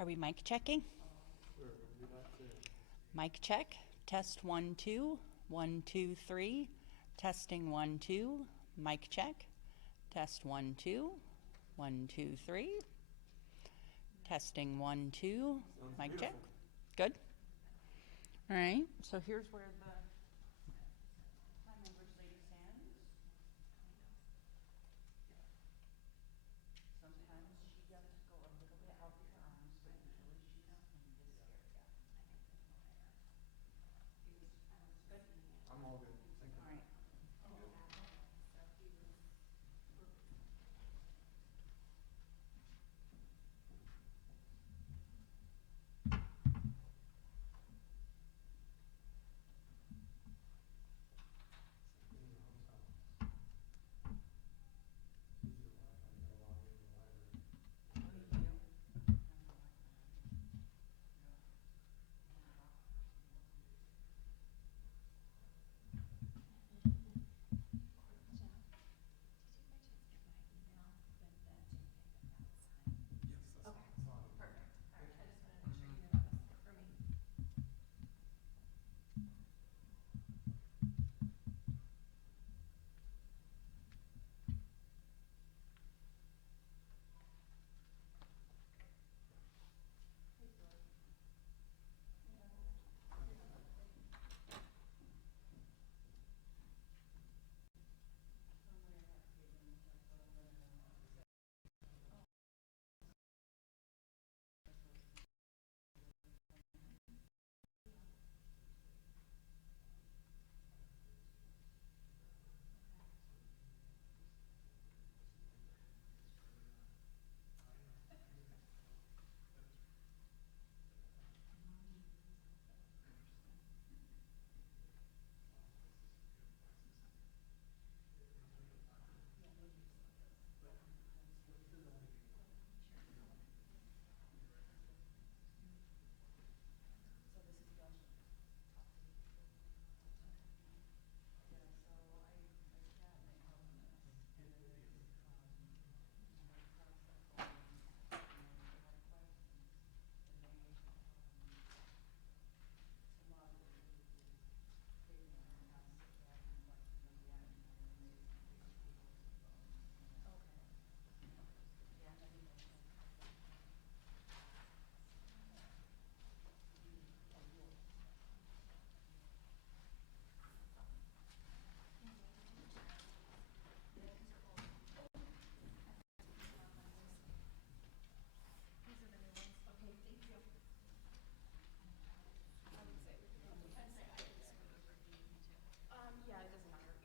Are we mic checking? Sure, do that too. Mic check. Test 1, 2. 1, 2, 3. Testing 1, 2. Mic check. Test 1, 2. 1, 2, 3. Testing 1, 2. Sounds Mic beautiful. check. Good. All right. So here's where the time members lady stands. Sometimes she does go a little bit out with her arms, but usually she's in this area. Good. I'm all good. Thank you. All right. In the hotel.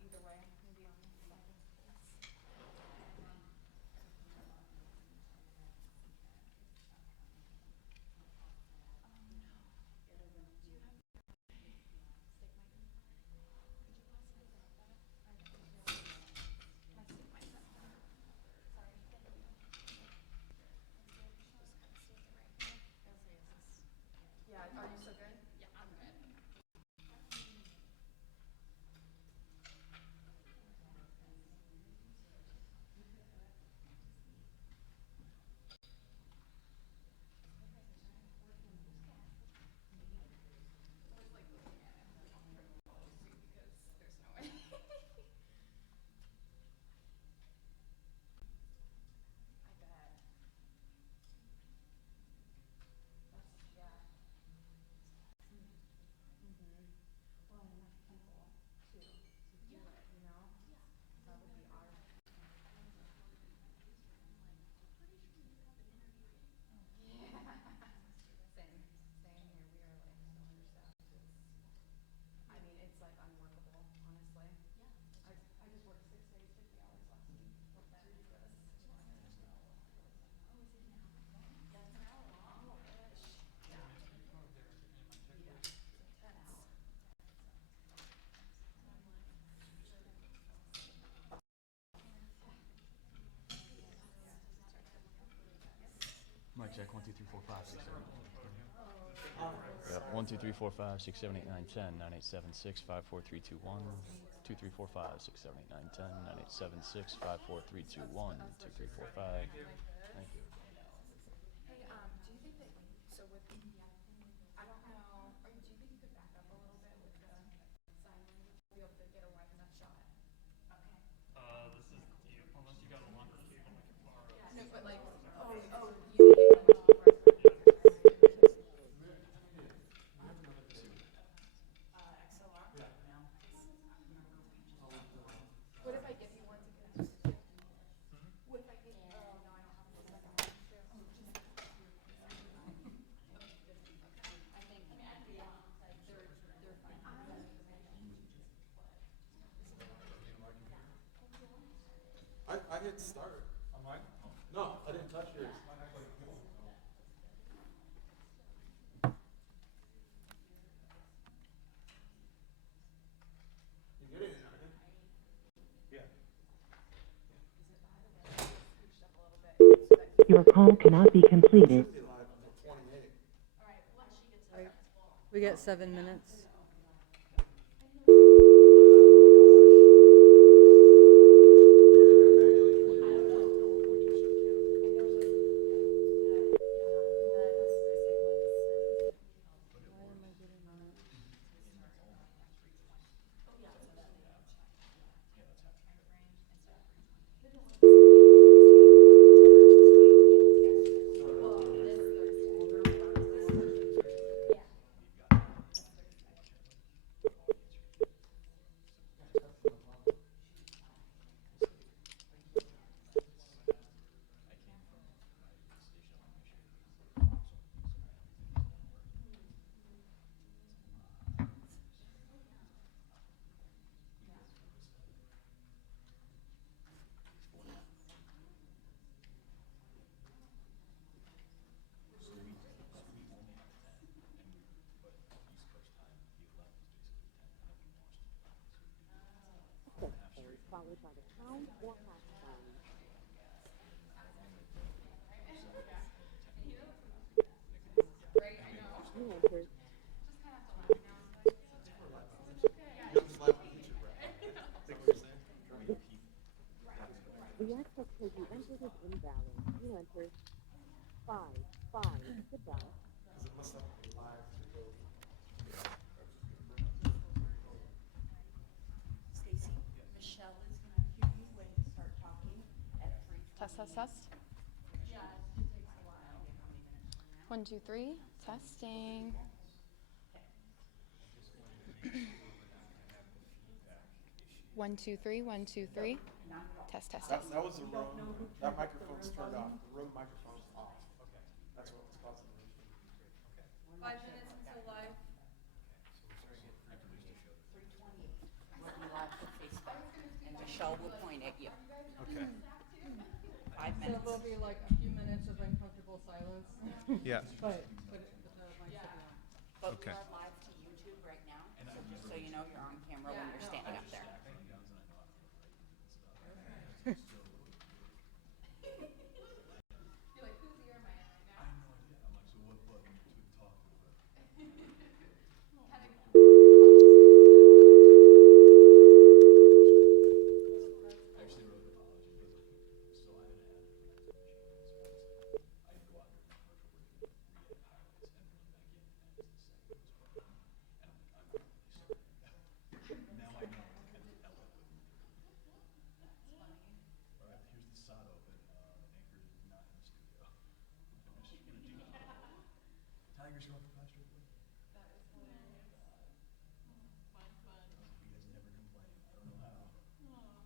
Easier Wi-Fi, you gotta log in the library. Yes, that's fine. It's on. Thank you. Yeah, it doesn't matter either way. Maybe on the side of this. Yeah, are you still good? Yeah, I'm good. Always like looking at it like on your policy because there's no way. I bet. That's yeah. Well, and enough people to do it, you know? That would be our yeah. Same. Same here. We are like so understaffed. I mean, it's like unworkable, honestly. I just worked 6 days, 50 hours last week. It's ridiculous. That's how long-ish. Yeah. Yeah. Intense. Mic check 1 2 3 4 5 6 7 Yep. 1 2 3 4 5 6 7 8 9 10 9 8 7 6 5 4 3 2 1 2 3 4 5 6 7 8 9 10 9 8 7 6 5 4 3 2 1 2 3 4 5. Thank you. Hey, do you think that hit start. On mine? No, I didn't touch yours. You get it? Yeah. Your call cannot be completed. Should be live until 28. We got 7 minutes. Followed by the pound or hash sign. You entered. You have this live on YouTube, right? Think what you're saying? The access code you entered is invalid. You entered 5. Goodbye. Because it must have to be live to go. Stacy, Michelle is gonna hear you when you start talking at 3. Test, test, test. Yeah, it takes a while. 1, 2, 3. Testing. One, two, three. 1, 2, 3. Test, test, test. That was the room. That microphone's turned off. The room microphone's off. Okay. That's what was causing the issue. 5 minutes until live. 3:28. We'll be live for Facebook, and Michelle will point at you. Okay. 5 So minutes. there'll be like a few minutes of uncomfortable silence. Yeah. But the mic should be on. But Okay. we are live to YouTube right now, so just so you know, you're on camera when you're standing up there. You're like, whose ear am I in right now? Kind of. Tigers go up the pasture, boy. That is hilarious. Fun, fun. You guys never complain. I don't know how. Aw.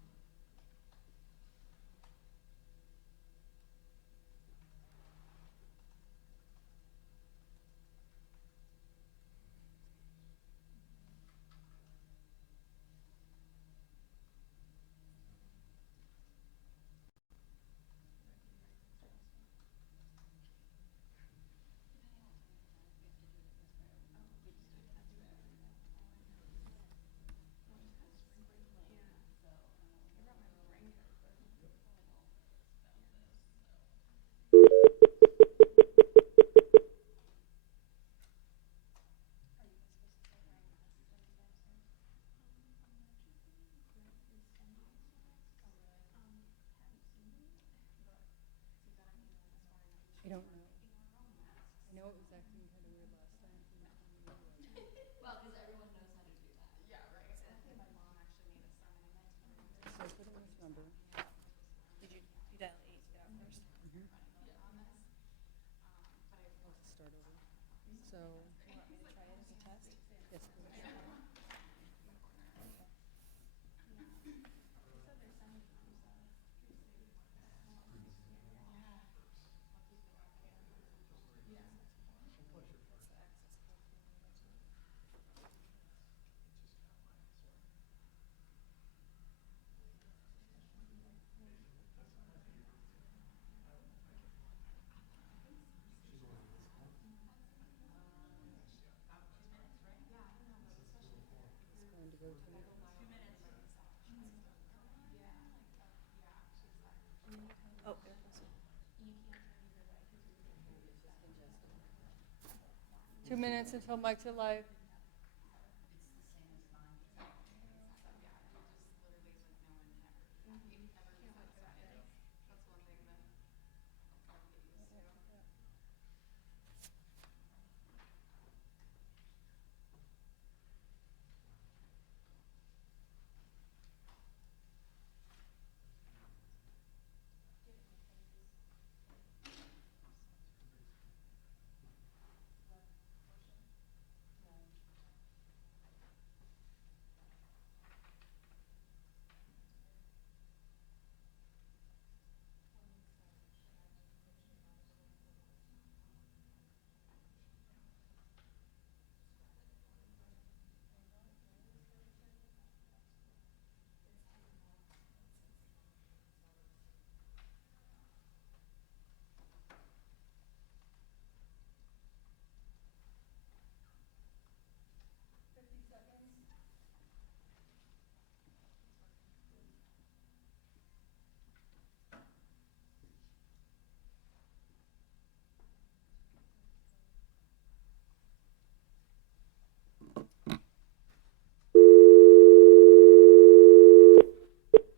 I don't know. I know it was acting kind of weird last time. Well, because everyone knows how to do that. Yeah, right. I think my mom actually made a sign. I meant to bring it to So put in this number. Did you dial 8 to get out first? on this. But I I'll just start over. So, You want me to try it as a test? yes, please. 2 minutes until mic's are live.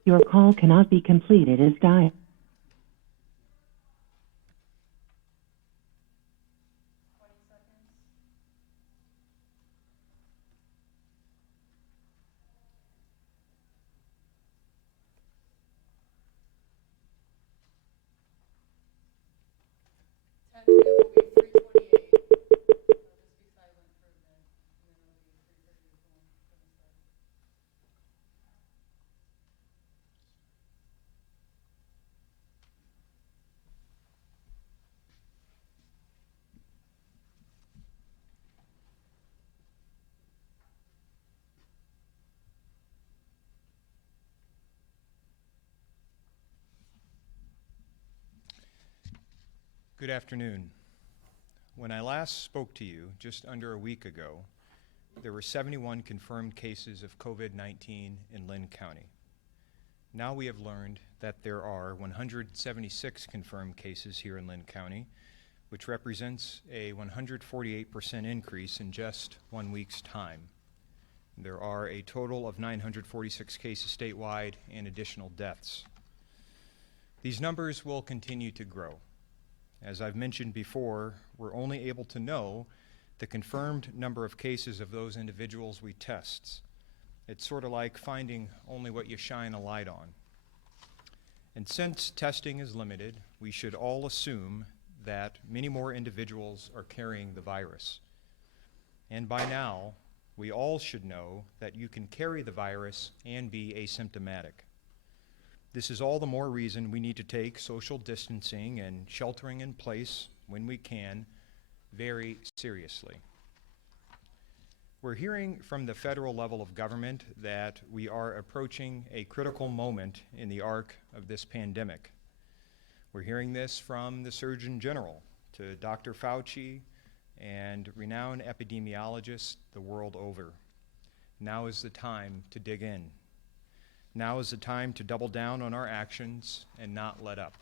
Your call cannot be completed as dialed. 10 till will be 3:28. I'll just be silent for a bit, and then it'll be 3:30 when we're gonna start. Good afternoon. When I last spoke to you just under a week ago, there were 71 confirmed cases of COVID-19 in Linn County. Now we have learned that there are 176 confirmed cases here in Linn County, which represents a 148% increase in just 1 week's time. There are a total of 946 cases statewide and additional deaths. These numbers will continue to grow. As I've mentioned before, we're only able to know the confirmed number of cases of those individuals we test. It's sort of like finding only what you shine a light on. And since testing is limited, we should all assume that many more individuals are carrying the virus. And by now, we all should know that you can carry the virus and be asymptomatic. This is all the more reason we need to take social distancing and sheltering in place when we can very seriously. We're hearing from the federal level of government that we are approaching a critical moment in the arc of this pandemic. We're hearing this from the Surgeon General to Dr. Fauci and renowned epidemiologists the world over. Now is the time to dig in. Now is the time to double down on our actions and not let up.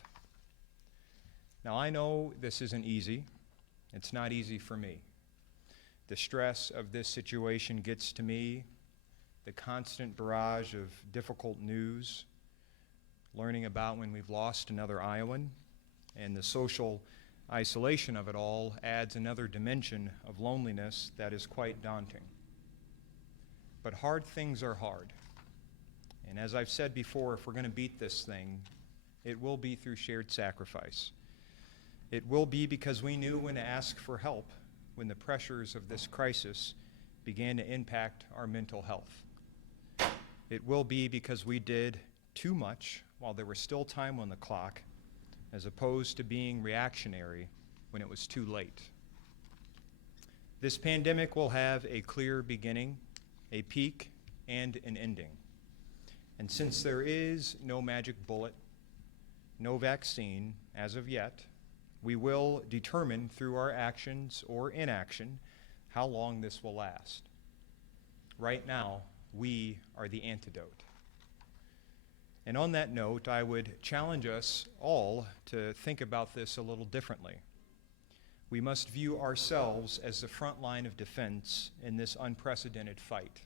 Now I know this isn't easy. It's not easy for me. The stress of this situation gets to me, the constant barrage of difficult news, learning about when we've lost another Iowan, and the social isolation of it all adds another dimension of loneliness that is quite daunting. But hard things are hard. And as I've said before, if we're going to beat this thing, it will be through shared sacrifice. It will be because we knew when to ask for help when the pressures of this crisis began to impact our mental health. It will be because we did too much while there was still time on the clock, as opposed to being reactionary when it was too late. This pandemic will have a clear beginning, a peak, and an ending. And since there is no magic bullet, no vaccine as of yet, we will determine through our actions or inaction how long this will last. Right now, we are the antidote. And on that note, I would challenge us all to think about this a little differently. We must view ourselves as the front line of defense in this unprecedented fight,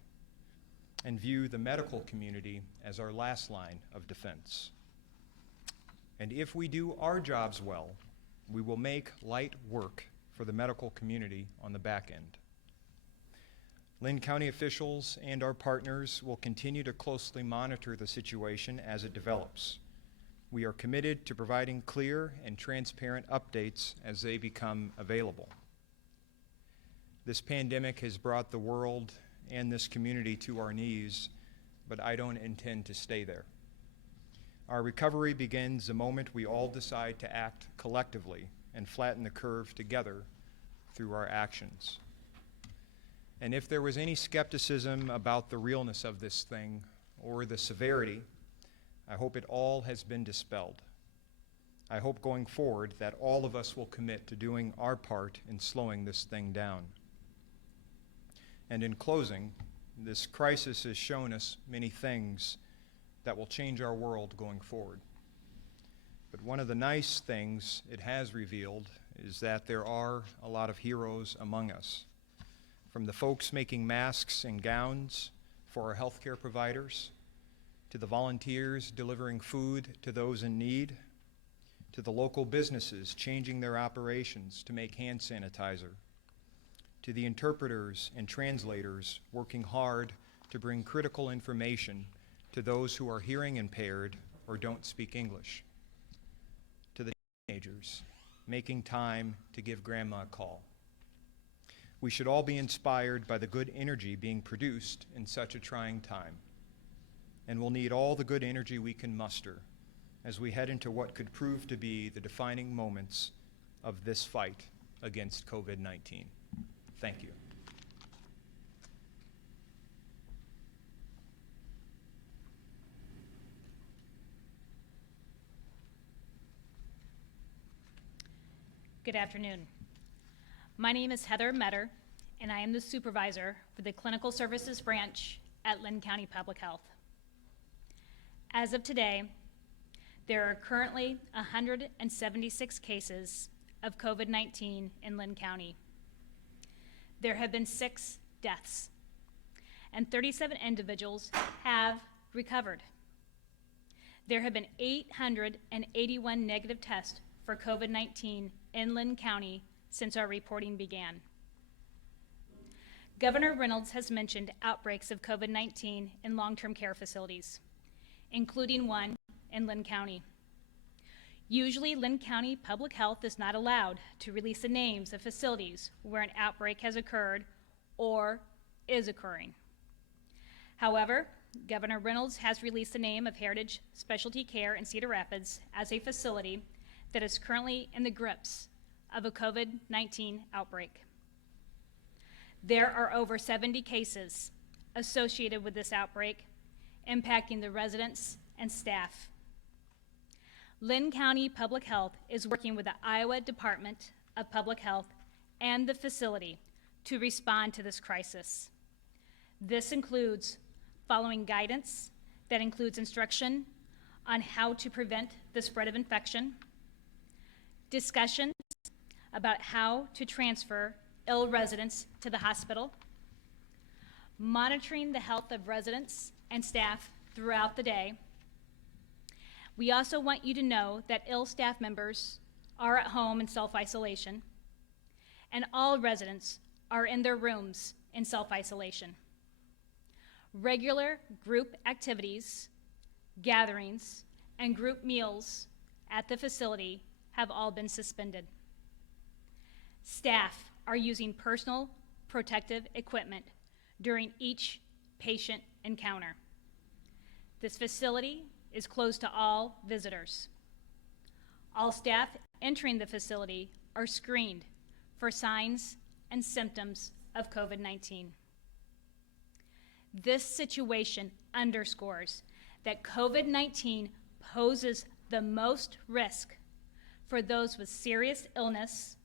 and view the medical community as our last line of defense. And if we do our jobs well, we will make light work for the medical community on the back end. Linn County officials and our partners will continue to closely monitor the situation as it develops. We are committed to providing clear and transparent updates as they become available. This pandemic has brought the world and this community to our knees, but I don't intend to stay there. Our recovery begins the moment we all decide to act collectively and flatten the curve together through our actions. And if there was any skepticism about the realness of this thing or the severity, I hope it all has been dispelled. I hope going forward that all of us will commit to doing our part in slowing this thing down. And in closing, this crisis has shown us many things that will change our world going forward. But one of the nice things it has revealed is that there are a lot of heroes among us. From the folks making masks and gowns for our healthcare providers, to the volunteers delivering food to those in need, to the local businesses changing their operations to make hand sanitizer, to the interpreters and translators working hard to bring critical information to those who are hearing impaired or don't speak English, to the teenagers making time to give grandma a call. We should all be inspired by the good energy being produced in such a trying time, and we'll need all the good energy we can muster as we head into what could prove to be the defining moments of this fight against COVID-19. Thank you. Good afternoon. My name is Heather Metter, and I am the supervisor for the Clinical Services Branch at Linn County Public Health. As of today, there are currently 176 cases of COVID-19 in Linn County. There have been 6 deaths, and 37 individuals have recovered. There have been 881 negative tests for COVID-19 in Linn County since our reporting began. Governor Reynolds has mentioned outbreaks of COVID-19 in long-term care facilities, including one in Linn County. Usually, Linn County Public Health is not allowed to release the names of facilities where an outbreak has occurred or is occurring. However, Governor Reynolds has released the name of Heritage Specialty Care in Cedar Rapids as a facility that is currently in the grips of a COVID-19 outbreak. There are over 70 cases associated with this outbreak, impacting the residents and staff. Linn County Public Health is working with the Iowa Department of Public Health and the facility to respond to this crisis. This includes following guidance that includes instruction on how to prevent the spread of infection, discussions about how to transfer ill residents to the hospital, monitoring the health of residents and staff throughout the day. We also want you to know that ill staff members are at home in self-isolation, and all residents are in their rooms in self-isolation. Regular group activities, gatherings, and group meals at the facility have all been suspended. Staff are using personal protective equipment during each patient encounter. This facility is closed to all visitors. All staff entering the facility are screened for signs and symptoms of COVID-19. This situation underscores that COVID-19 poses the most risk for those with serious illness,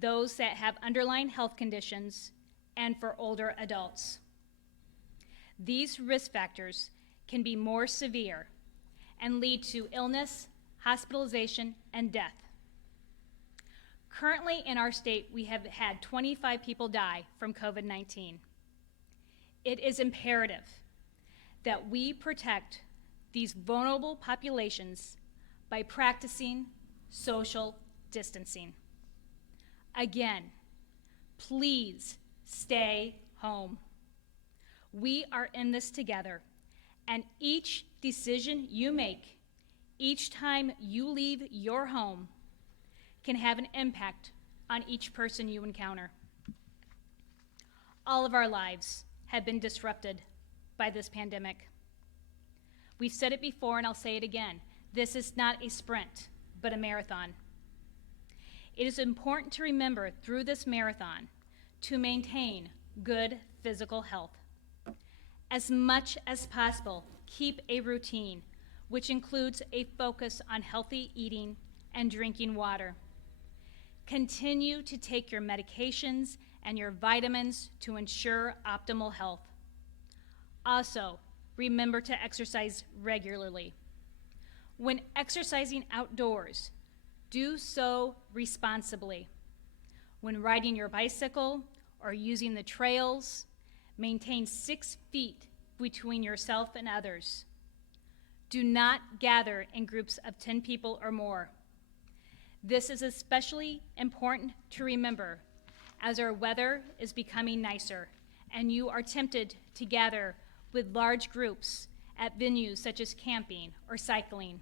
those that have underlying health conditions, and for older adults. These risk factors can be more severe and lead to illness, hospitalization, and death. Currently in our state, we have had 25 people die from COVID-19. It is imperative that we protect these vulnerable populations by practicing social distancing. Again, please stay home. We are in this together, and each decision you make, each time you leave your home, can have an impact on each person you encounter. All of our lives have been disrupted by this pandemic. We've said it before, and I'll say it again. This is not a sprint, but a marathon. It is important to remember through this marathon to maintain good physical health. As much as possible, keep a routine, which includes a focus on healthy eating and drinking water. Continue to take your medications and your vitamins to ensure optimal health. Also, remember to exercise regularly. When exercising outdoors, do so responsibly. When riding your bicycle or using the trails, maintain 6 feet between yourself and others. Do not gather in groups of 10 people or more. This is especially important to remember as our weather is becoming nicer and you are tempted to gather with large groups at venues such as camping or cycling.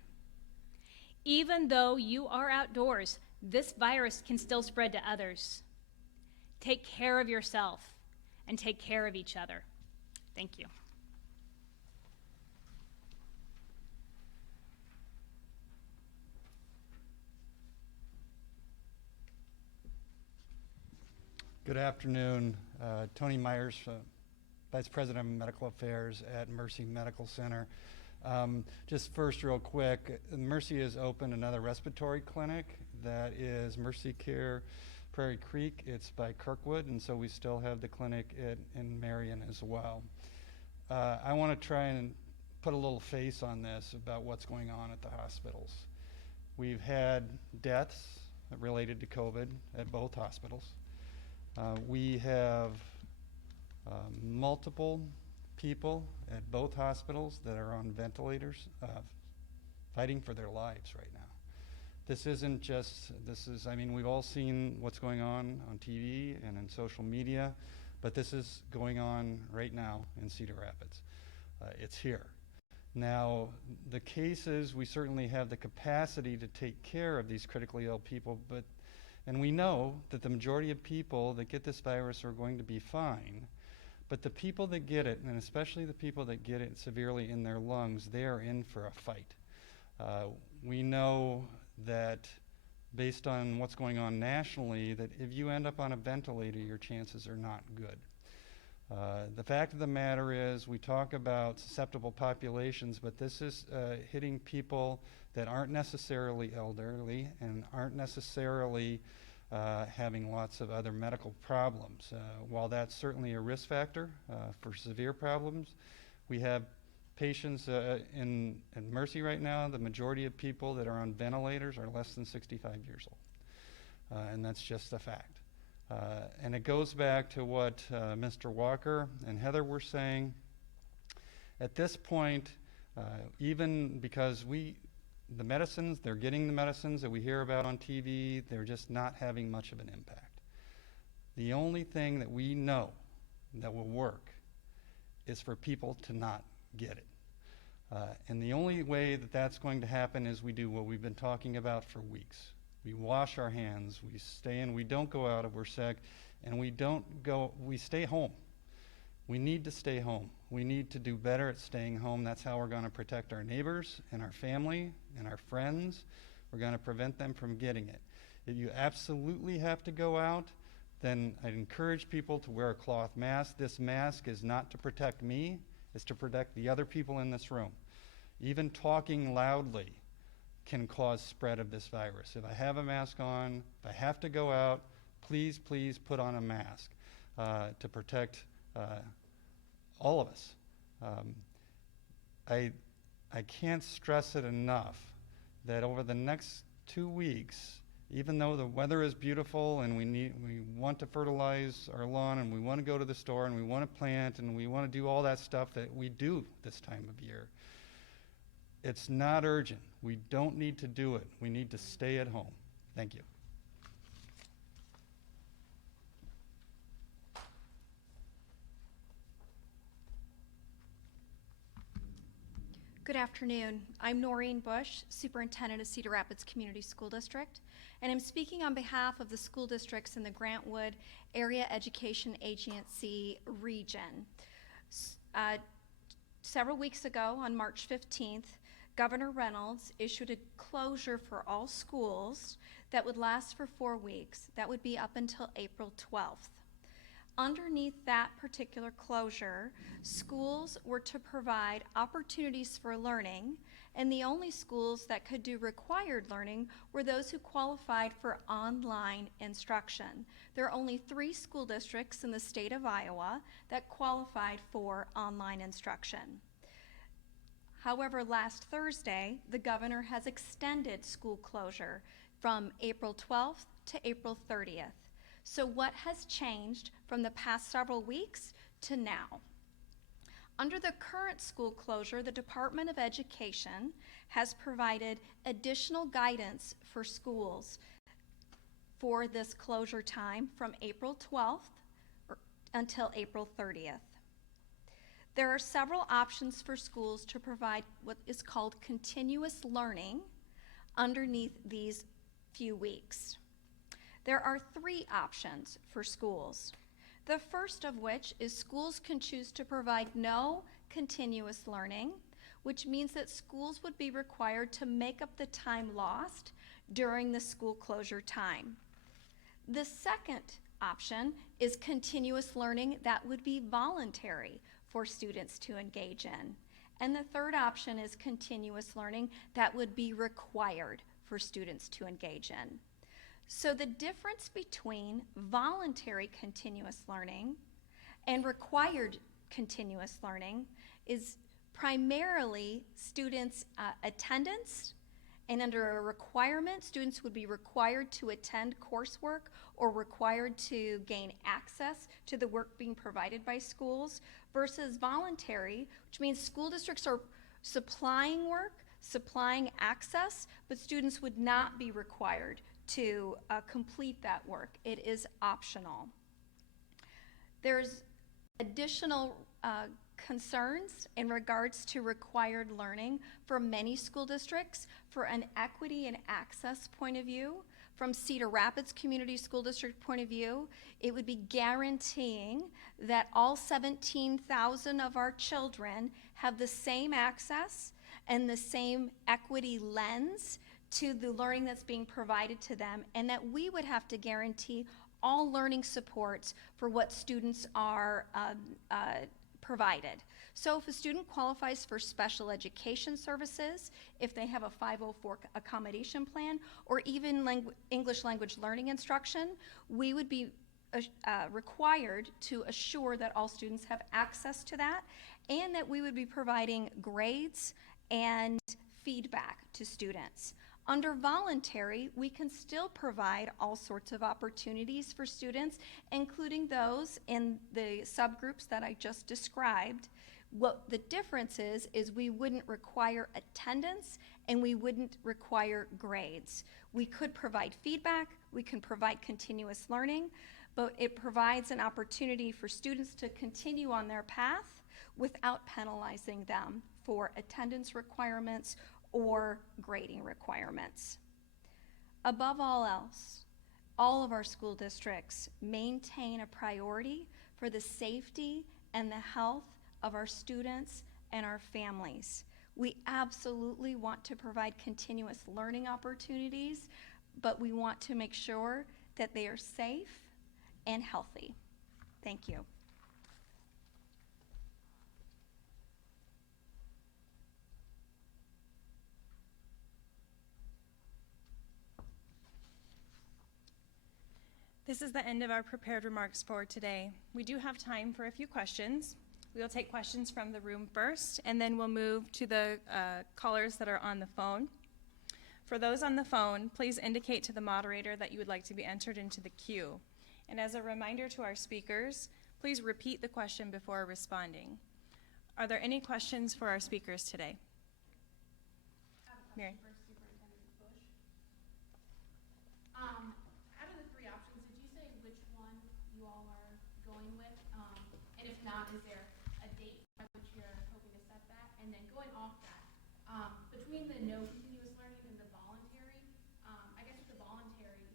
Even though you are outdoors, this virus can still spread to others. Take care of yourself and take care of each other. Thank you. Good afternoon. Tony Myers, Vice President of Medical Affairs at Mercy Medical Center. Just first, real quick, Mercy has opened another respiratory clinic that is Mercy Care Prairie Creek. It's by Kirkwood, and so we still have the clinic in Marion as well. I want to try and put a little face on this about what's going on at the hospitals. We've had deaths related to COVID at both hospitals. We have multiple people at both hospitals that are on ventilators fighting for their lives right now. This isn't just, I mean, we've all seen what's going on TV and in social media, but this is going on right now in Cedar Rapids. It's here. Now, the cases, we certainly have the capacity to take care of these critically ill people, and we know that the majority of people that get this virus are going to be fine, but the people that get it, and especially the people that get it severely in their lungs, they are in for a fight. We know that based on what's going on nationally, that if you end up on a ventilator, your chances are not good. The fact of the matter is, we talk about susceptible populations, but this is hitting people that aren't necessarily elderly and aren't necessarily having lots of other medical problems. While that's certainly a risk factor for severe problems, we have patients in Mercy right now. The majority of people that are on ventilators are less than 65 years old, and that's just a fact. And it goes back to what Mr. Walker and Heather were saying. At this point, even because the medicines, they're getting the medicines that we hear about on TV, they're just not having much of an impact. The only thing that we know that will work is for people to not get it. And the only way that that's going to happen is we do what we've been talking about for weeks. We wash our hands, we stay in, we don't go out if we're sick, and we stay home. We need to stay home. We need to do better at staying home. That's how we're going to protect our neighbors and our family and our friends. We're going to prevent them from getting it. If you absolutely have to go out, then I'd encourage people to wear a cloth mask. This mask is not to protect me, it's to protect the other people in this room. Even talking loudly can cause spread of this virus. If I have a mask on, if I have to go out, please, please put on a mask to protect all of us. I can't stress it enough that over the next 2 weeks, Even though the weather is beautiful and we want to fertilize our lawn and we want to go to the store and we want to plant and we want to do all that stuff that we do this time of year, it's not urgent. We don't need to do it. We need to stay at home. Thank you. Good afternoon. I'm Noreen Bush, Superintendent of Cedar Rapids Community School District, and I'm speaking on behalf of the school districts in the Grant-Wood Area Education Agency region. Several weeks ago, on March 15th, Governor Reynolds issued a closure for all schools that would last for 4 weeks. That would be up until April 12th. Underneath that particular closure, schools were to provide opportunities for learning, and the only schools that could do required learning were those who qualified for online instruction. There are only 3 school districts in the state of Iowa that qualified for online instruction. However, last Thursday, the governor has extended school closure from April 12th to April 30th. So what has changed from the past several weeks to now? Under the current school closure, the Department of Education has provided additional guidance for schools for this closure time from April 12th until April 30th. There are several options for schools to provide what is called continuous learning underneath these few weeks. There are 3 options for schools. The first of which is schools can choose to provide no continuous learning, which means that schools would be required to make up the time lost during the school closure time. The second option is continuous learning that would be voluntary for students to engage in. And the third option is continuous learning that would be required for students to engage in. So the difference between voluntary continuous learning and required continuous learning is primarily students' attendance, and under a requirement, students would be required to attend coursework or required to gain access to the work being provided by schools, versus voluntary, which means school districts are supplying work, supplying access, but students would not be required to complete that work. It is optional. There's additional concerns in regards to required learning for many school districts. For an equity and access point of view, from Cedar Rapids Community School District point of view, it would be guaranteeing that all 17,000 of our children have the same access and the same equity lens to the learning that's being provided to them, and that we would have to guarantee all learning supports for what students are provided. So if a student qualifies for special education services, if they have a 504 accommodation plan, or even English language learning instruction, we would be required to assure that all students have access to that, and that we would be providing grades and feedback to students. Under voluntary, we can still provide all sorts of opportunities for students, including those in the subgroups that I just described. What the difference is we wouldn't require attendance and we wouldn't require grades. We could provide feedback, we can provide continuous learning, but it provides an opportunity for students to continue on their path without penalizing them for attendance requirements or grading requirements. Above all else, all of our school districts maintain a priority for the safety and the health of our students and our families. We absolutely want to provide continuous learning opportunities, but we want to make sure that they are safe and healthy. Thank you. This is the end of our prepared remarks for today. We do have time for a few questions. We will take questions from the room first, and then we'll move to the callers that are on the phone. For those on the phone, please indicate to the moderator that you would like to be entered into the queue. And as a reminder to our speakers, please repeat the question before responding. Are there any questions for our speakers today? Mary. For Superintendent Bush. Out of the three options, did you say which one you all are going with? And if not, is there a date by which you're hoping to set that? And then going off that, between the no continuous learning and the voluntary, I guess with the voluntary,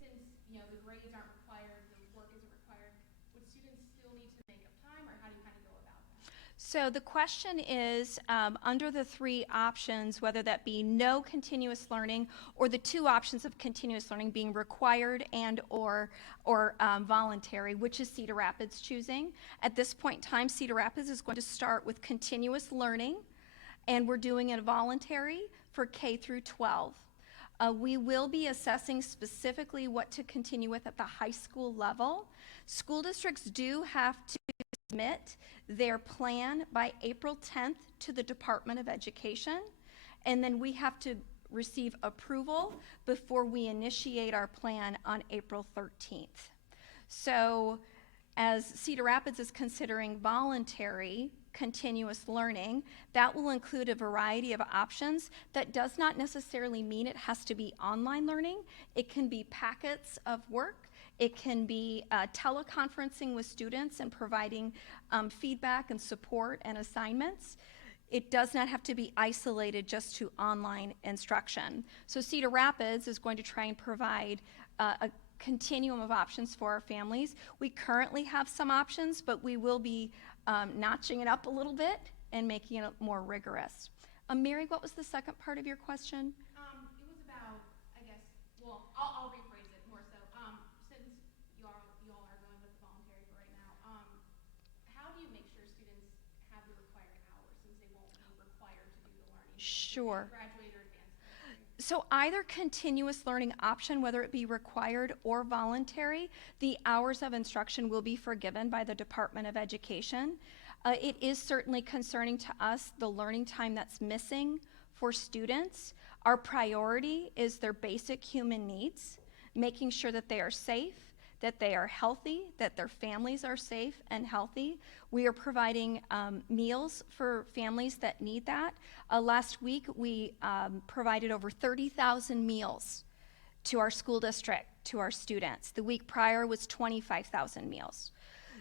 since the grades aren't required, the work isn't required, would students still need to make up time, or how do you kind of go about that? So the question is, under the three options, whether that be no continuous learning or the two options of continuous learning being required and or voluntary, which is Cedar Rapids choosing? At this point in time, Cedar Rapids is going to start with continuous learning, and we're doing it voluntary for K through 12. We will be assessing specifically what to continue with at the high school level. School districts do have to submit their plan by April 10th to the Department of Education, and then we have to receive approval before we initiate our plan on April 13th. So as Cedar Rapids is considering voluntary continuous learning, that will include a variety of options. That does not necessarily mean it has to be online learning. It can be packets of work. It can be teleconferencing with students and providing feedback and support and assignments. It does not have to be isolated just to online instruction. So Cedar Rapids is going to try and provide a continuum of options for our families. We currently have some options, but we will be notching it up a little bit and making it more rigorous. Mary, what was the second part of your question? It was about, I guess, well, I'll rephrase it more so. Since you all are going with the voluntary for right now, how do you make sure students have the required hours since they won't be required to do the learning? Sure. Graduate or advanced chemistry? So either continuous learning option, whether it be required or voluntary, the hours of instruction will be forgiven by the Department of Education. It is certainly concerning to us the learning time that's missing for students. Our priority is their basic human needs, making sure that they are safe, that they are healthy, that their families are safe and healthy. We are providing meals for families that need that. Last week, we provided over 30,000 meals to our school district, to our students. The week prior was 25,000 meals.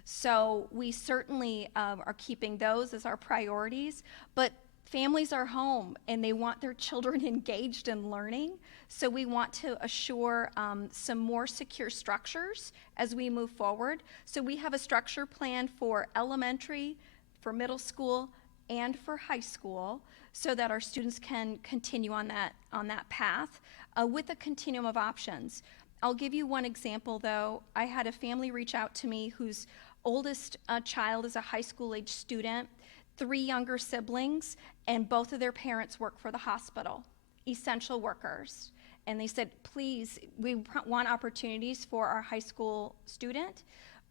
So we certainly are keeping those as our priorities, but families are home and they want their children engaged in learning. So we want to assure some more secure structures as we move forward. So we have a structure plan for elementary, for middle school, and for high school so that our students can continue on that path with a continuum of options. I'll give you one example though. I had a family reach out to me whose oldest child is a high school age student, 3 younger siblings, and both of their parents work for the hospital, essential workers. And they said, please, we want opportunities for our high school student,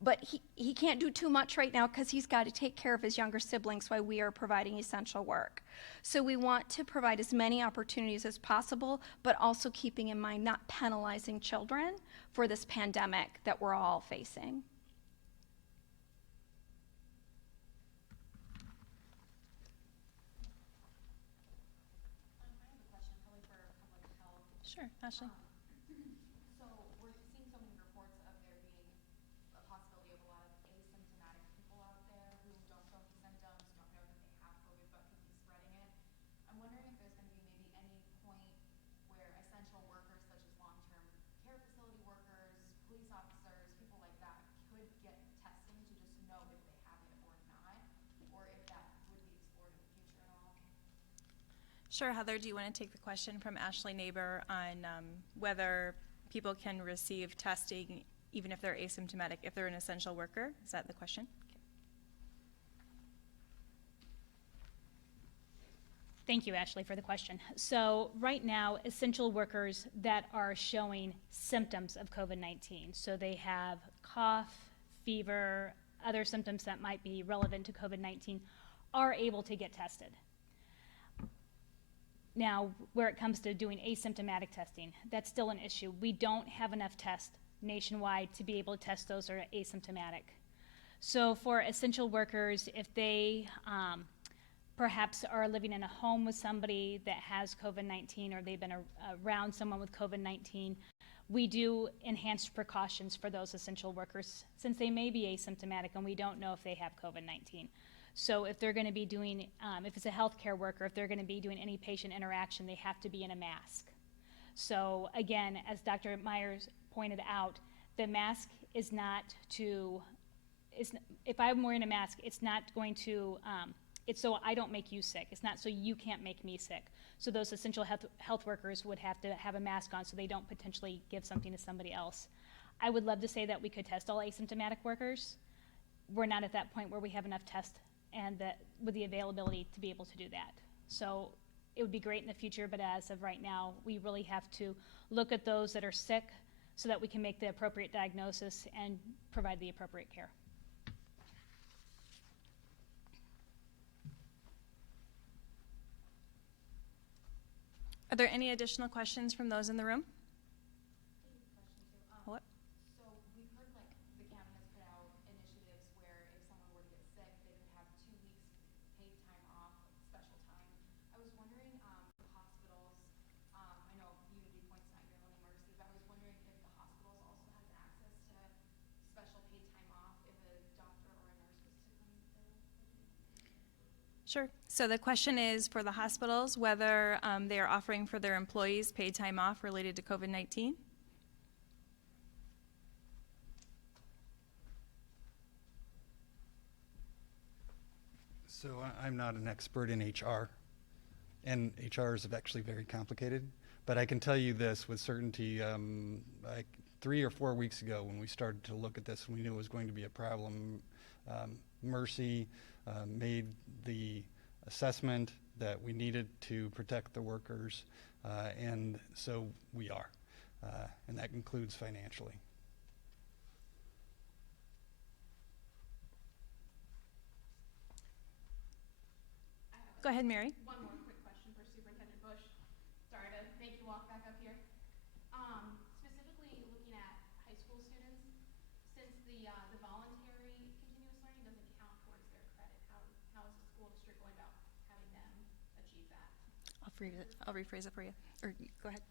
but he can't do too much right now because he's got to take care of his younger siblings while we are providing essential work. So we want to provide as many opportunities as possible, but also keeping in mind not penalizing children for this pandemic that we're all facing. Sure, Ashley. So we're seeing so many reports of there being a possibility of a lot of asymptomatic people out there who don't show any symptoms, don't know that they have COVID but could be spreading it. I'm wondering if there's going to be maybe any point where essential workers such as long-term care facility workers, police officers, people like that could get testing to just know if they have it or not, or if that would be explored in the future at all. Sure, Heather, do you want to take the question from Ashley Neighbor on whether people can receive testing even if they're asymptomatic, if they're an essential worker? Is that the question? Thank you, Ashley, for the question. So right now, essential workers that are showing symptoms of COVID-19, so they have cough, fever, other symptoms that might be relevant to COVID-19, are able to get tested. Now, where it comes to doing asymptomatic testing, that's still an issue. We don't have enough tests nationwide to be able to test those that are asymptomatic. So for essential workers, if they perhaps are living in a home with somebody that has COVID-19, or they've been around someone with COVID-19, we do enhanced precautions for those essential workers since they may be asymptomatic and we don't know if they have COVID-19. So if they're going to be doing, if it's a healthcare worker, if they're going to be doing any patient interaction, they have to be in a mask. So again, as Dr. Myers pointed out, the mask is not to, if I'm wearing a mask, it's not going to, it's so I don't make you sick. It's not so you can't make me sick. So those essential health workers would have to have a mask on so they don't potentially give something to somebody else. I would love to say that we could test all asymptomatic workers. We're not at that point where we have enough tests and that with the availability to be able to do that. So it would be great in the future, but as of right now, we really have to look at those that are sick so that we can make the appropriate diagnosis and provide the appropriate care. Are there any additional questions from those in the room? What? So we've heard like the county has put out initiatives where if someone were to get sick, they could have 2 weeks paid time off, special time. I was wondering, the hospitals, I know Unity Point's not your only emergency, but I was wondering if the hospitals also has access to special paid time off if a doctor or a nurse was to come there. Sure. So the question is for the hospitals, whether they are offering for their employees paid time off related to COVID-19? So I'm not an expert in HR, and HR is actually very complicated. But I can tell you this with certainty, like 3 or 4 weeks ago when we started to look at this and we knew it was going to be a problem, Mercy made the assessment that we needed to protect the workers, and so we are, and that includes financially. Go ahead, Mary. One more quick question for Superintendent Bush. Sorry to make you walk back up here. Specifically looking at high school students, since the voluntary continuous learning doesn't count towards their credit, how is the school district going about having them achieve that? I'll rephrase it for you. Or go ahead.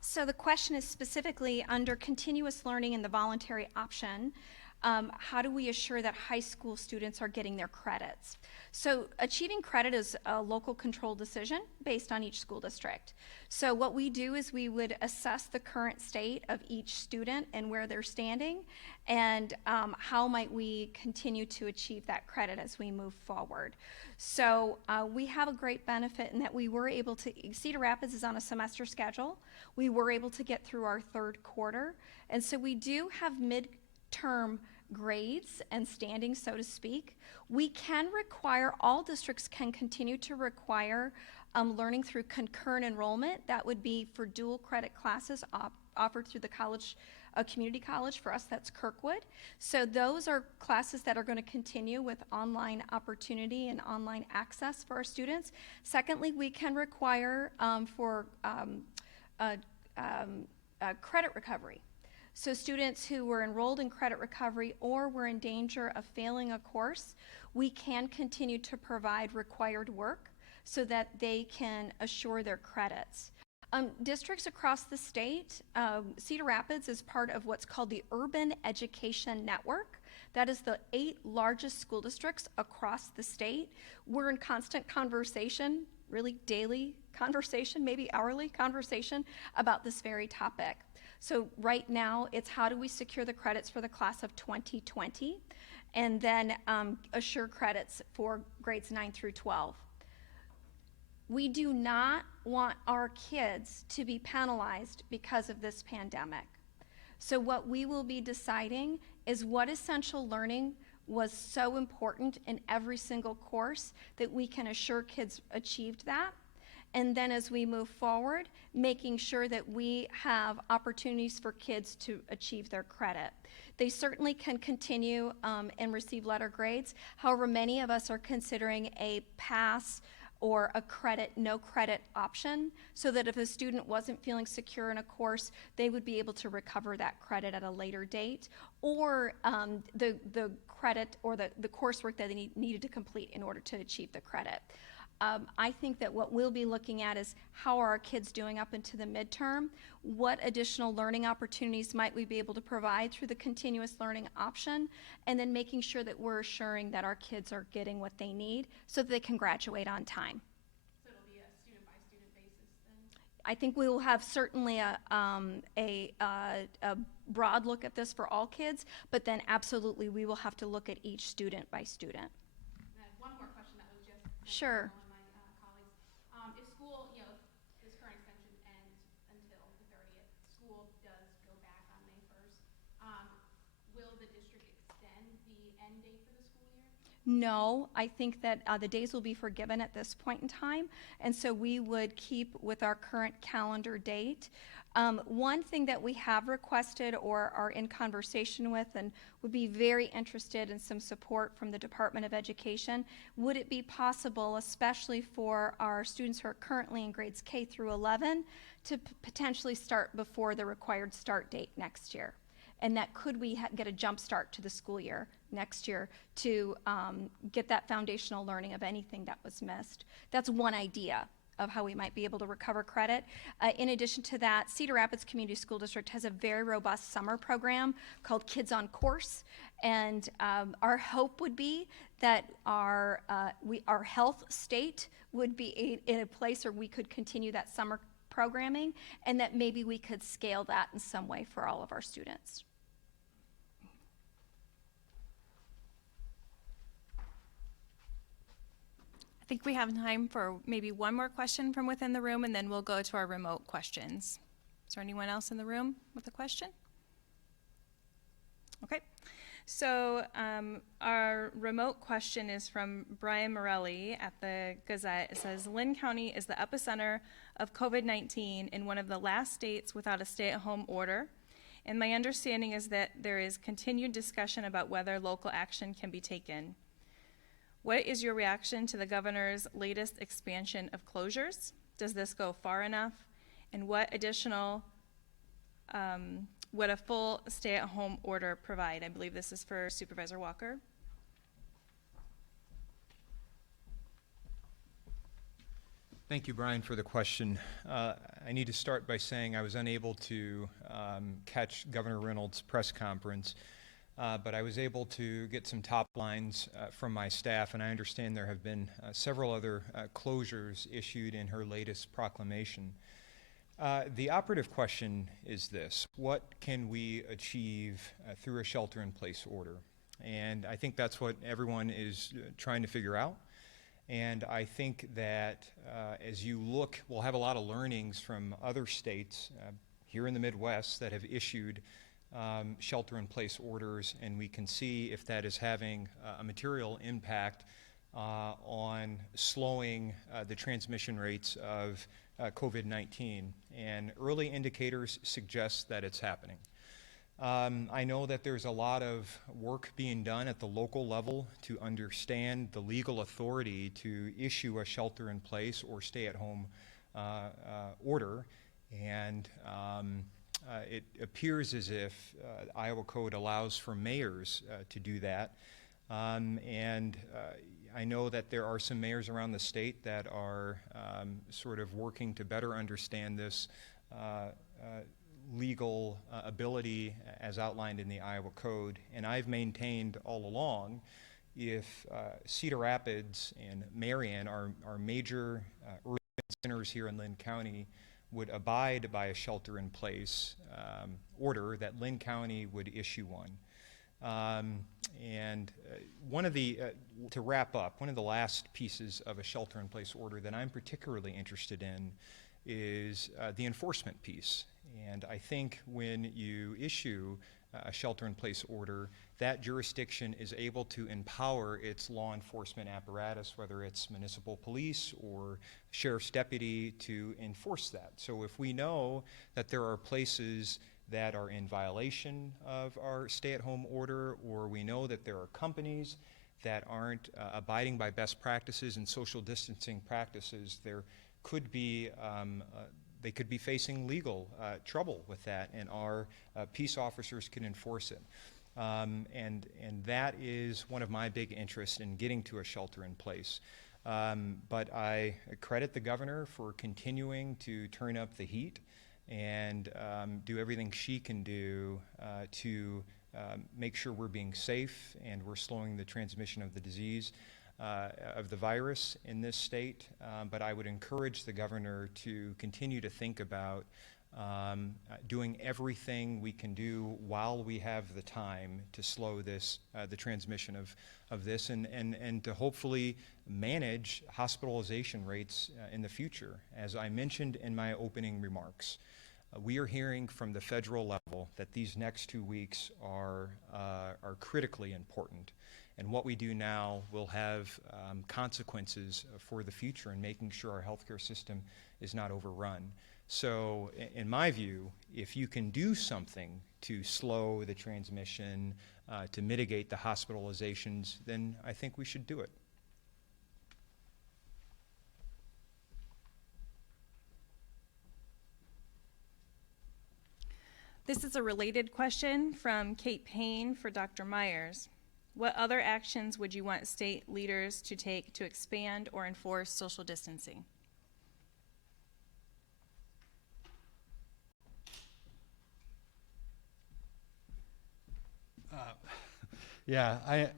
So the question is specifically under continuous learning and the voluntary option, how do we assure that high school students are getting their credits? So achieving credit is a local control decision based on each school district. So what we do is we would assess the current state of each student and where they're standing, and how might we continue to achieve that credit as we move forward. So we have a great benefit in that we were able to, Cedar Rapids is on a semester schedule. We were able to get through our third quarter, and so we do have midterm grades and standing, so to speak. We can require, all districts can continue to require learning through concurrent enrollment. That would be for dual credit classes offered through the college, community college. For us, that's Kirkwood. So those are classes that are going to continue with online opportunity and online access for our students. Secondly, we can require for credit recovery. So students who were enrolled in credit recovery or were in danger of failing a course, we can continue to provide required work so that they can assure their credits. Districts across the state, Cedar Rapids is part of what's called the Urban Education Network. That is the 8 largest school districts across the state. We're in constant conversation, really daily conversation, maybe hourly conversation about this very topic. So right now, it's how do we secure the credits for the class of 2020, and then assure credits for grades 9 through 12. We do not want our kids to be penalized because of this pandemic. So what we will be deciding is what essential learning was so important in every single course that we can assure kids achieved that. And then as we move forward, making sure that we have opportunities for kids to achieve their credit. They certainly can continue and receive letter grades. However, many of us are considering a pass or a credit, no credit option, so that if a student wasn't feeling secure in a course, they would be able to recover that credit at a later date, or the credit or the coursework that they needed to complete in order to achieve the credit. I think that what we'll be looking at is how are our kids doing up into the midterm? What additional learning opportunities might we be able to provide through the continuous learning option? And then making sure that we're assuring that our kids are getting what they need so that they can graduate on time. So it'll be a student-by-student basis then? I think we will have certainly a broad look at this for all kids, but then absolutely we will have to look at each student by student. And I have one more question that was just Sure. one of my colleagues. If school, you know, if this current extension ends until the 30th, school does go back on May 1st, will the district extend the end date for the school year? No, I think that the days will be forgiven at this point in time, and so we would keep with our current calendar date. One thing that we have requested or are in conversation with and would be very interested in some support from the Department of Education, would it be possible, especially for our students who are currently in grades K through 11, to potentially start before the required start date next year? And that could we get a jump start to the school year next year to get that foundational learning of anything that was missed? That's one idea of how we might be able to recover credit. In addition to that, Cedar Rapids Community School District has a very robust summer program called Kids on Course, and our hope would be that our health state would be in a place where we could continue that summer programming, and that maybe we could scale that in some way for all of our students. I think we have time for maybe one more question from within the room, and then we'll go to our remote questions. Is there anyone else in the room with a question? Okay. So our remote question is from Brian Morelli at the Gazette. It says, Linn County is the epicenter of COVID-19 in one of the last states without a stay-at-home order. And my understanding is that there is continued discussion about whether local action can be taken. What is your reaction to the governor's latest expansion of closures? Does this go far enough? And what additional would a full stay-at-home order provide? I believe this is for Supervisor Walker. Thank you, Brian, for the question. I need to start by saying I was unable to catch Governor Reynolds' press conference. But I was able to get some top lines from my staff, and I understand there have been several other closures issued in her latest proclamation. The operative question is this: what can we achieve through a shelter-in-place order? And I think that's what everyone is trying to figure out. And I think that as you look, we'll have a lot of learnings from other states here in the Midwest that have issued shelter-in-place orders, and we can see if that is having a material impact on slowing the transmission rates of COVID-19. And early indicators suggest that it's happening. I know that there's a lot of work being done at the local level to understand the legal authority to issue a shelter-in-place or stay-at-home order, and it appears as if Iowa Code allows for mayors to do that. And I know that there are some mayors around the state that are sort of working to better understand this legal ability as outlined in the Iowa Code. And I've maintained all along, if Cedar Rapids and Marion are major urban centers here in Linn County, would abide by a shelter-in-place order, that Linn County would issue one. And one of the, to wrap up, one of the last pieces of a shelter-in-place order that I'm particularly interested in is the enforcement piece. And I think when you issue a shelter-in-place order, that jurisdiction is able to empower its law enforcement apparatus, whether it's municipal police or sheriff's deputy, to enforce that. So if we know that there are places that are in violation of our stay-at-home order, or we know that there are companies that aren't abiding by best practices and social distancing practices, there could be they could be facing legal trouble with that, and our peace officers can enforce it. And that is one of my big interests in getting to a shelter in place. But I credit the governor for continuing to turn up the heat and do everything she can do to make sure we're being safe and we're slowing the transmission of the disease, of the virus in this state. But I would encourage the governor to continue to think about doing everything we can do while we have the time to slow this, the transmission of this, and to hopefully manage hospitalization rates in the future. As I mentioned in my opening remarks, we are hearing from the federal level that these next 2 weeks are critically important. And what we do now will have consequences for the future in making sure our healthcare system is not overrun. So in my view, if you can do something to slow the transmission, to mitigate the hospitalizations, then I think we should do it. This is a related question from Kate Payne for Dr. Myers. What other actions would you want state leaders to take to expand or enforce social distancing? Yeah,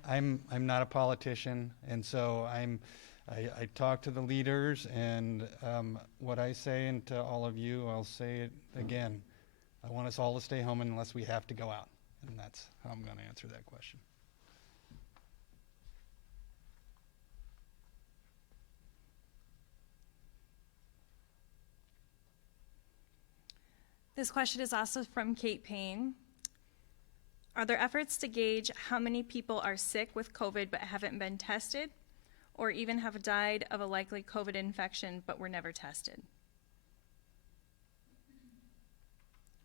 I'm not a politician, and so I talk to the leaders, and what I say, and to all of you, I'll say it again. I want us all to stay home unless we have to go out, and that's how I'm going to answer that question. This question is also from Kate Payne. Are there efforts to gauge how many people are sick with COVID but haven't been tested, or even have died of a likely COVID infection but were never tested?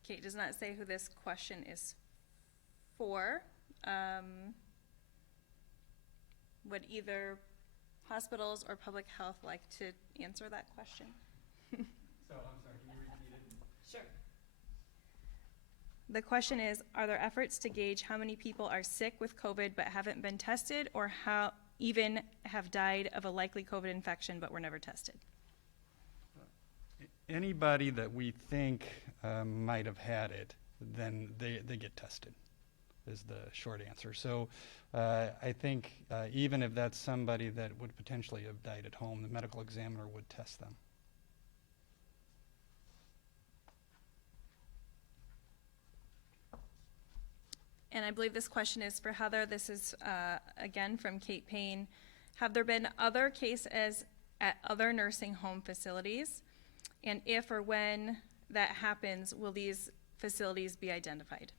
Kate does not say who this question is for. Would either hospitals or public health like to answer that question? So, I'm sorry, can you repeat it? Sure. The question is, are there efforts to gauge how many people are sick with COVID but haven't been tested, or how even have died of a likely COVID infection but were never tested? Anybody that we think might have had it, then they get tested, is the short answer. So I think even if that's somebody that would potentially have died at home, the medical examiner would test them. And I believe this question is for Heather. This is, again, from Kate Payne. Have there been other cases at other nursing home facilities? And if or when that happens, will these facilities be identified?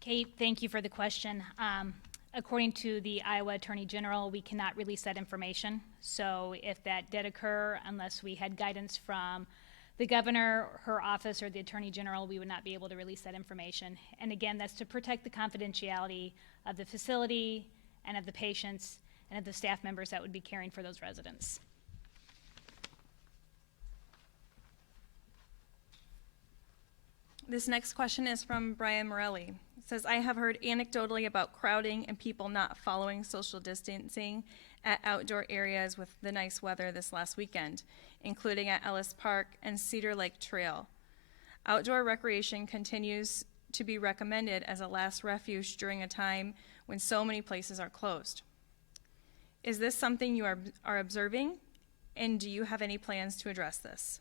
Kate, thank you for the question. According to the Iowa Attorney General, we cannot release that information. So if that did occur, unless we had guidance from the governor, her office, or the Attorney General, we would not be able to release that information. And again, that's to protect the confidentiality of the facility and of the patients and of the staff members that would be caring for those residents. This next question is from Brian Morelli. It says, I have heard anecdotally about crowding and people not following social distancing at outdoor areas with the nice weather this last weekend, including at Ellis Park and Cedar Lake Trail. Outdoor recreation continues to be recommended as a last refuge during a time when so many places are closed. Is this something you are observing, and do you have any plans to address this?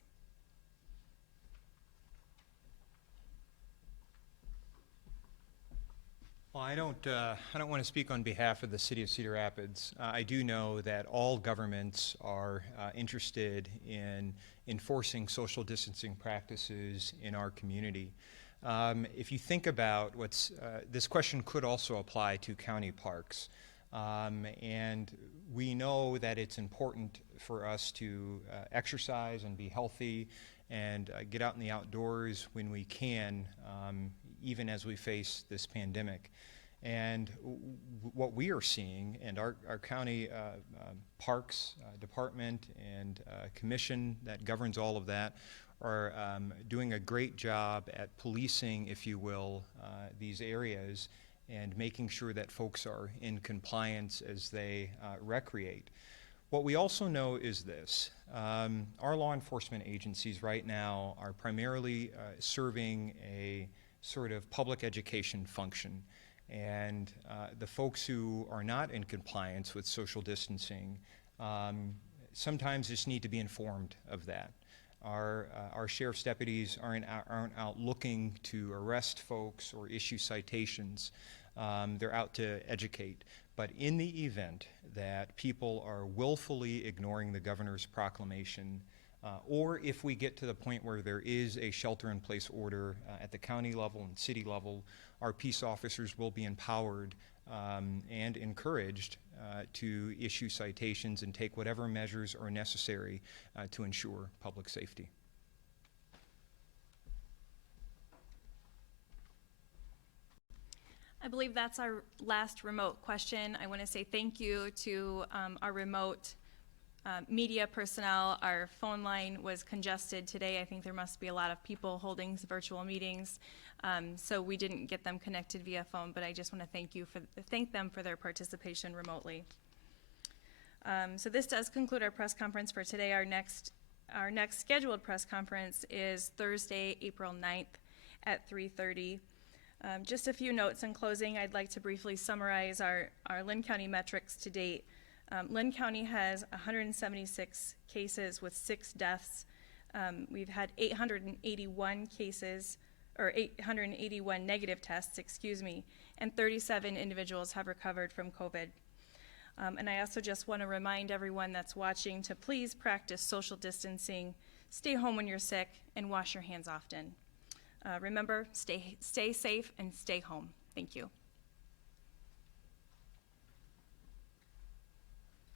Well, I don't want to speak on behalf of the city of Cedar Rapids. I do know that all governments are interested in enforcing social distancing practices in our community. If you think about this question could also apply to county parks. And we know that it's important for us to exercise and be healthy and get out in the outdoors when we can, even as we face this pandemic. And what we are seeing, and our county parks department and commission that governs all of that are doing a great job at policing, if you will, these areas and making sure that folks are in compliance as they recreate. What we also know is this. Our law enforcement agencies right now are primarily serving a sort of public education function. And the folks who are not in compliance with social distancing sometimes just need to be informed of that. Our sheriff's deputies aren't out looking to arrest folks or issue citations. They're out to educate. But in the event that people are willfully ignoring the governor's proclamation, or if we get to the point where there is a shelter-in-place order at the county level and city level, our peace officers will be empowered and encouraged to issue citations and take whatever measures are necessary to ensure public safety. I believe that's our last remote question. I want to say thank you to our remote media personnel. Our phone line was congested today. I think there must be a lot of people holding virtual meetings, so we didn't get them connected via phone, but I just want to thank them for their participation remotely. So this does conclude our press conference for today. Our next scheduled press conference is Thursday, April 9th at 3:30. Just a few notes in closing. I'd like to briefly summarize our Linn County metrics to date. Linn County has 176 cases with 6 deaths. We've had 881 cases, or 881 negative tests, and 37 individuals have recovered from COVID. And I also just want to remind everyone that's watching to please practice social distancing, stay home when you're sick, and wash your hands often. Remember, stay safe and stay home. Thank you.